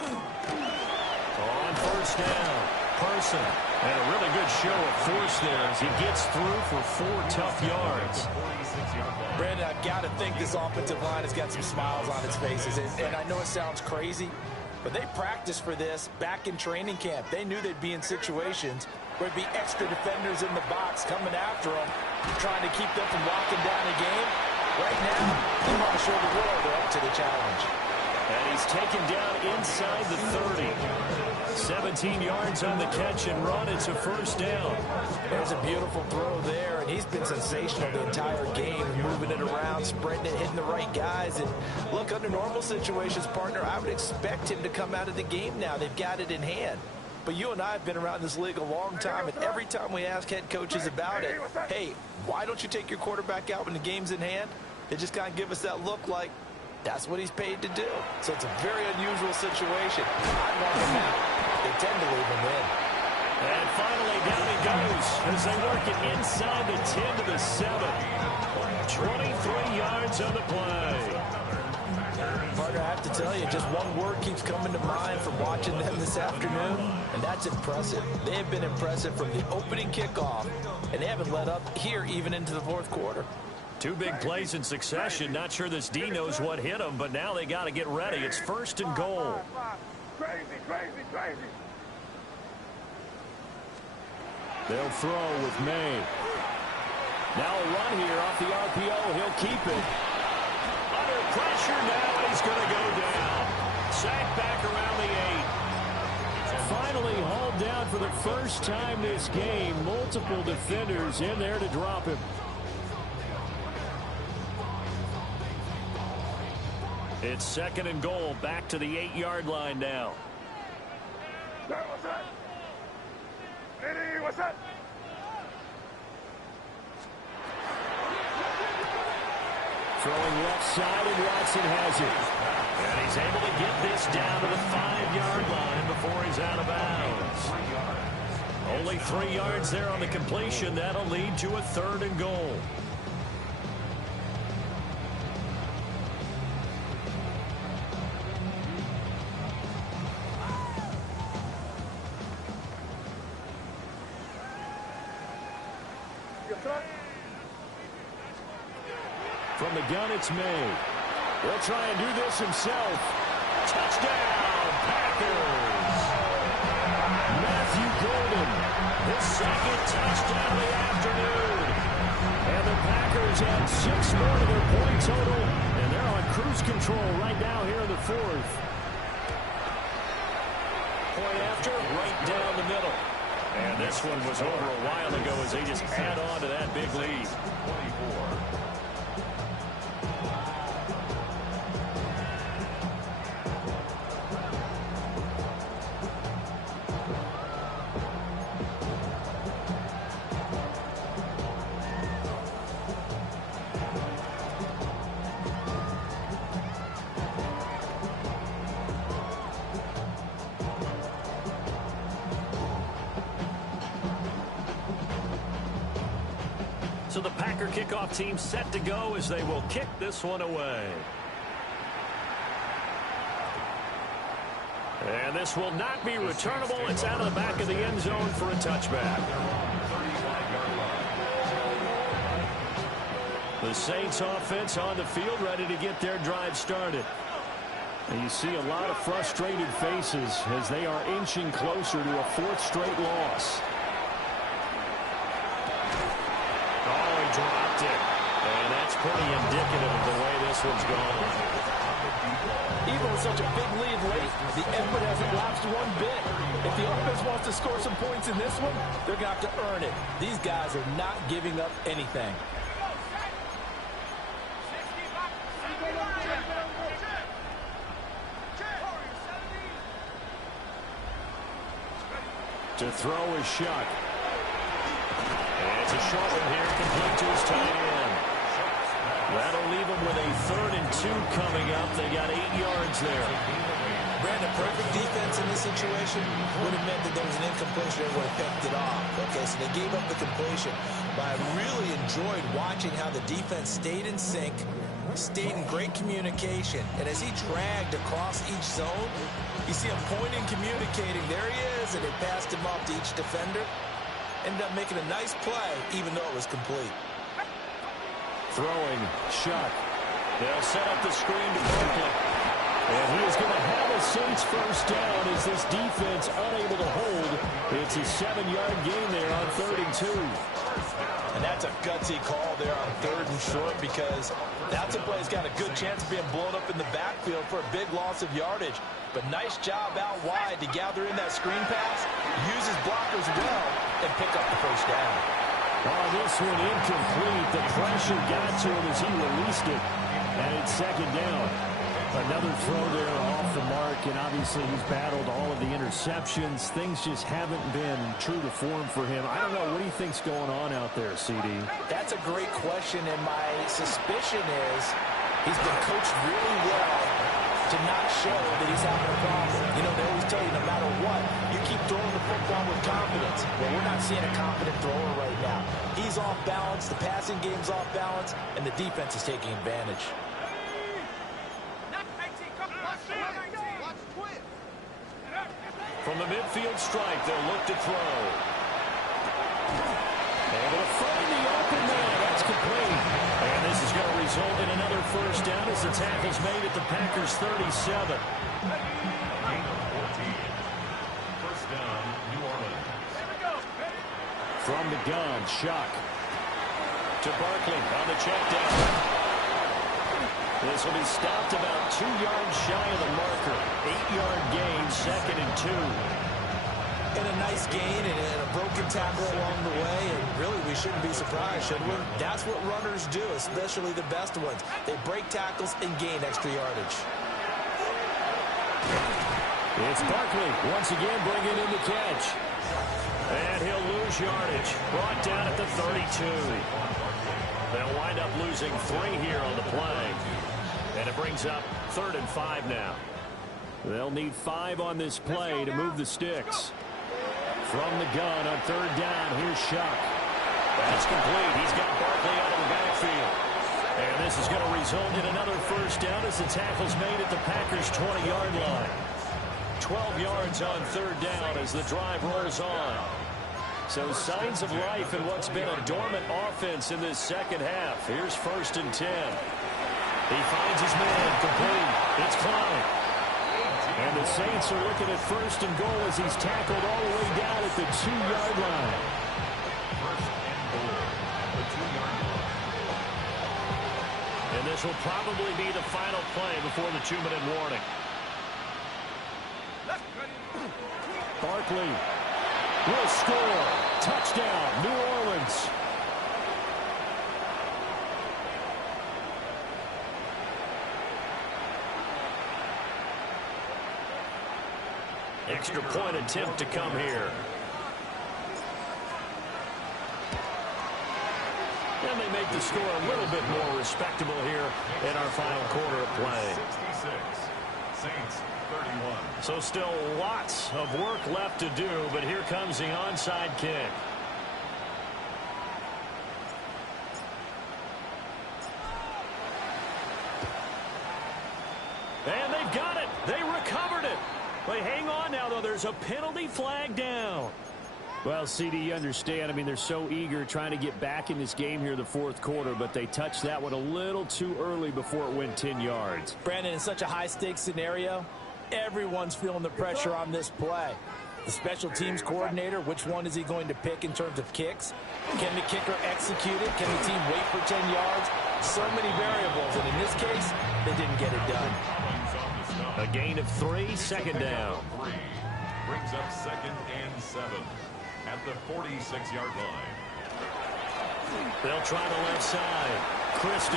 On first down, Person. And a really good show of force there as he gets through for 4 tough yards. Brandon, I've got to think this offensive line has got some smiles on its faces. And I know it sounds crazy, but they practiced for this back in training camp. They knew they'd be in situations where there'd be extra defenders in the box coming after them, trying to keep them from locking down a game. Right now, they want to show the world they're up to the challenge. And he's taken down inside the 30. 17 yards on the catch and run. It's a first down. There's a beautiful throw there, and he's been sensational the entire game, moving it around, spreading it, hitting the right guys. And look, under normal situations, partner, I would expect him to come out of the game now. They've got it in hand. But you and I have been around this league a long time, and every time we ask head coaches about it, hey, why don't you take your quarterback out when the game's in hand? They just kind of give us that look like that's what he's paid to do. So it's a very unusual situation. I want him out. They tend to leave him in. And finally, down he goes as they work it inside the 10 to the 7. 23 yards on the play. Partner, I have to tell you, just one word keeps coming to mind from watching them this afternoon, and that's impressive. They have been impressive from the opening kickoff, and they haven't let up here even into the fourth quarter. 2 big plays in succession. Not sure this D knows what hit them, but now they got to get ready. It's first and goal. Crazy, crazy, crazy. They'll throw with May. Now a run here off the RPO. He'll keep it. Under pressure now. He's going to go down. Sacked back around the 8. Finally hauled down for the first time this game. Multiple defenders in there to drop him. It's second and goal. Back to the 8-yard line now. What's that? Eddie, what's that? Throwing left side, and Watson has it. And he's able to get this down to the 5-yard line before he's out of bounds. Only 3 yards there on the completion. That'll lead to a third and goal. From the gun, it's May. He'll try and do this himself. Touchdown, Packers! Matthew Golden, his second touchdown of the afternoon. And the Packers add 6 more to their point total, and they're on cruise control right now here in the fourth. Point after, right down the middle. And this one was over a while ago as they just add on to that big lead. 24. So the Packer kickoff team set to go as they will kick this one away. And this will not be returnable. It's out of the back of the end zone for a touchback. The Saints offense on the field ready to get their drive started. And you see a lot of frustrated faces as they are inching closer to a 4th straight loss. Dropped it. And that's pretty indicative of the way this one's gone. Even with such a big lead late, the effort hasn't lapsed one bit. If the offense wants to score some points in this one, they're going to have to earn it. These guys are not giving up anything. To throw is Shuck. And it's a short one here, complete to his tight end. That'll leave him with a 3rd and 2 coming up. They got 8 yards there. Brandon, perfect defense in this situation would have meant that there was an incompletion and would have picked it off. Okay, so they gave up the completion. But I really enjoyed watching how the defense stayed in sync, stayed in great communication. And as he dragged across each zone, You see him pointing, communicating. There he is, and they passed him off to each defender. Ended up making a nice play, even though it was complete. Throwing, Shuck. They'll set up the screen to Barkley. And he is going to have a Saints first down as this defense unable to hold. It's a 7-yard gain there on 3rd and 2. And that's a gutsy call there on 3rd and short, because that's a play that's got a good chance of being blown up in the backfield for a big loss of yardage. But nice job out wide to gather in that screen pass, use his blockers well, and pick up the first down. Oh, this one incomplete. The pressure got to him as he released it. And it's 2nd down. Another throw there off the mark, and obviously he's battled all of the interceptions. Things just haven't been true to form for him. I don't know. What do you think's going on out there, CD? That's a great question, and my suspicion is he's been coached really well to not show that he's having a problem. You know, they always tell you no matter what, you keep throwing the football with confidence. Well, we're not seeing a confident thrower right now. He's off balance, the passing game's off balance, and the defense is taking advantage. From the midfield stripe, they'll look to throw. Able to find the open man. That's complete. And this is going to result in another first down as the tackle's made at the Packers' 37. Gain of 14. First down, New Orleans. From the gun, Shuck. To Barkley on the check down. This will be stopped about 2 yards shy of the marker. 8-yard gain, 2nd and 2. And a nice gain and a broken tackle along the way, and really we shouldn't be surprised, should we? That's what runners do, especially the best ones. They break tackles and gain extra yardage. It's Barkley once again bringing in the catch. And he'll lose yardage. Brought down at the 32. They'll wind up losing 3 here on the play. And it brings up 3rd and 5 now. They'll need 5 on this play to move the sticks. From the gun on 3rd down, here's Shuck. That's complete. He's got Barkley out of the backfield. And this is going to result in another first down as the tackle's made at the Packers' 20-yard line. 12 yards on 3rd down as the drive rolls on. So signs of life in what's been a dormant offense in this second half. Here's 1st and 10. He finds his man, complete. It's Klein. And the Saints are looking at 1st and goal as he's tackled all the way down at the 2-yard line. 1st and goal at the 2-yard line. And this will probably be the final play before the 2-minute warning. Barkley will score. Touchdown, New Orleans. Extra point attempt to come here. And they make the score a little bit more respectable here in our final quarter of play. 66. Saints 31. So still lots of work left to do, but here comes the onside kick. And they've got it. They recovered it. But hang on now, though. There's a penalty flag down. Well, CD, you understand. I mean, they're so eager trying to get back in this game here in the 4th quarter, but they touched that one a little too early before it went 10 yards. Brandon, in such a high-stakes scenario, everyone's feeling the pressure on this play. The special teams coordinator, which one is he going to pick in terms of kicks? Can the kicker execute it? Can the team wait for 10 yards? So many variables, and in this case, they didn't get it done. A gain of 3, 2nd down. Brings up 2nd and 7 at the 46-yard line. They'll try the left side. Christie.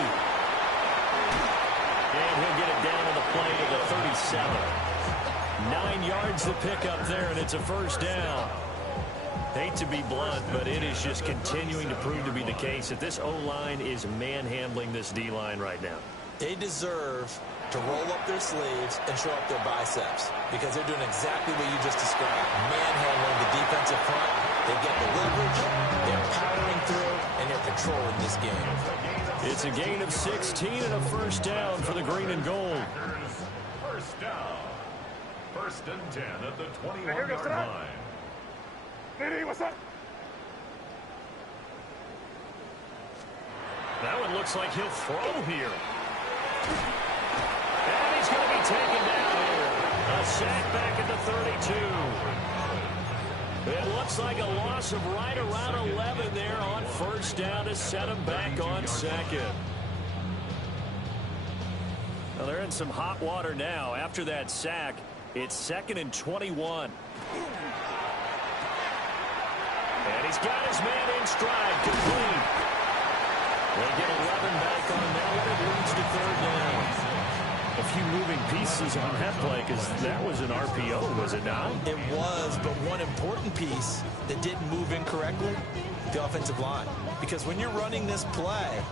And he'll get it down on the play to the 37. 9 yards to pick up there, and it's a first down. Hate to be blunt, but it is just continuing to prove to be the case that this O-line is manhandling this D-line right now. They deserve to roll up their sleeves and show up their biceps because they're doing exactly what you just described. Manhandling the defensive front. They get the leverage, they're powering through, and they're controlling this game. It's a gain of 16 and a first down for the green and gold. First down. 1st first and 10 at the 21-yard line. Nitty, what's up? That one looks like he'll throw here. And he's going to be taken down here. A sack back at the 32. It looks like a loss of right around 11 there on first down to set him back on second. Well, they're in some hot water now. After that sack, it's 2nd and 21. And he's got his man in stride, complete. They get 11 back on that one. It leads to 3rd down. A few moving pieces on that play because that was an RPO, was it not? It was, but one important piece that didn't move incorrectly, the offensive line. Because when you're running this play,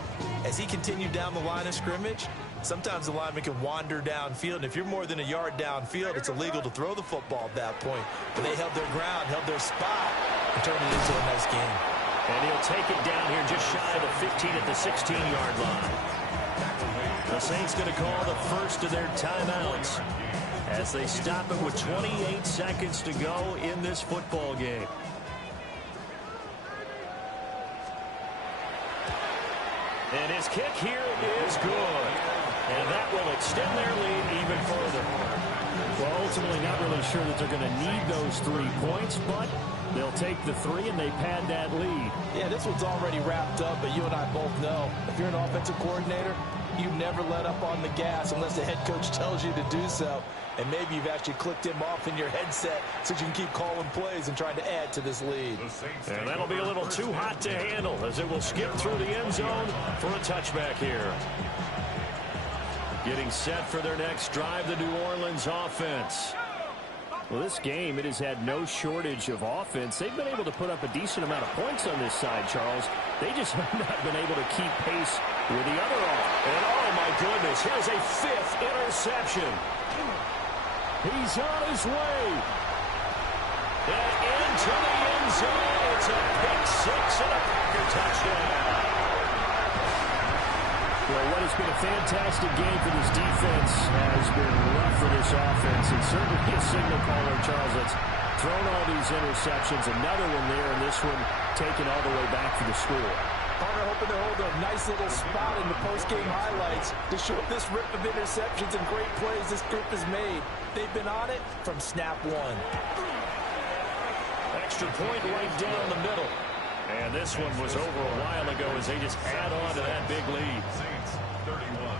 as he continued down the line of scrimmage, sometimes the lineman can wander downfield. And if you're more than a yard downfield, it's illegal to throw the football at that point. But they held their ground, held their spot, and turned it into a nice game. And he'll take it down here just shy of the 15 at the 16-yard line. The Saints going to call the first of their timeouts as they stop it with 28 seconds to go in this football game. And his kick here is good. And that will extend their lead even further. Well, ultimately not really sure that they're going to need those 3 points, but they'll take the 3 and they pad that lead. Yeah, this one's already wrapped up, but you and I both know if you're an offensive coordinator, you never let up on the gas unless the head coach tells you to do so. And maybe you've actually clicked him off in your headset so you can keep calling plays and trying to add to this lead. And that'll be a little too hot to handle as it will skip through the end zone for a touchback here. Getting set for their next drive, the New Orleans offense. Well, this game, it has had no shortage of offense. They've been able to put up a decent amount of points on this side, Charles. They just have not been able to keep pace with the other offense. And oh my goodness, here's a 5th interception. He's on his way. And into the end zone. It's a pick 6 and a Packer touchdown. Well, what has been a fantastic game for this defense has been rough for this offense. And certainly a signal caller, Charles, that's thrown all these interceptions. Another one there, and this one taken all the way back for the score. Partner hoping to hold a nice little spot in the post-game highlights to show this rip of interceptions and great plays this group has made. They've been on it from snap one. Extra point right down the middle. And this one was over a while ago as they just add on to that big lead. Saints 31.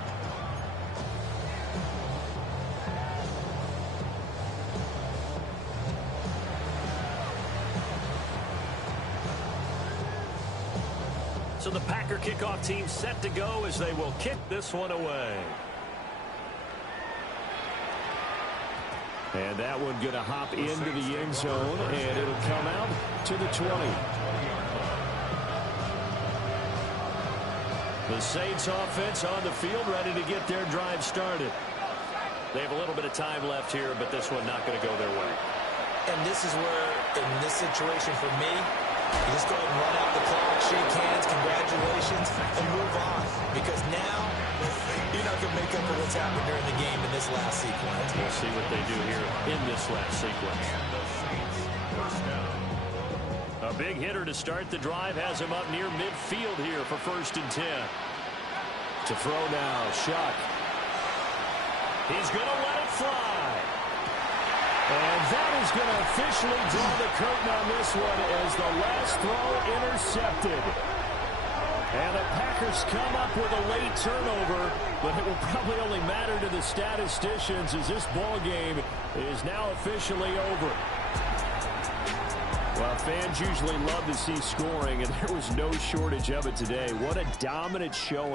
So the Packer kickoff team set to go as they will kick this one away. And that one going to hop into the end zone, and it'll come out to the 20. The Saints offense on the field ready to get their drive started. They have a little bit of time left here, but this one not going to go their way. And this is where, in this situation for me, you just go ahead and run out the clock, shake hands, congratulations, and move on. Because now, you're not going to make up for what's happened during the game in this last sequence. We'll see what they do here in this last sequence. A big hitter to start the drive has him up near midfield here for 1st and 10. To throw now, Shuck. He's going to let it fly. And that is going to officially draw the curtain on this one as the last throw intercepted. And the Packers come up with a late turnover, but it will probably only matter to the statisticians as this ball game is now officially over. Well, fans usually love to see scoring, and there was no shortage of it today. What a dominant showing.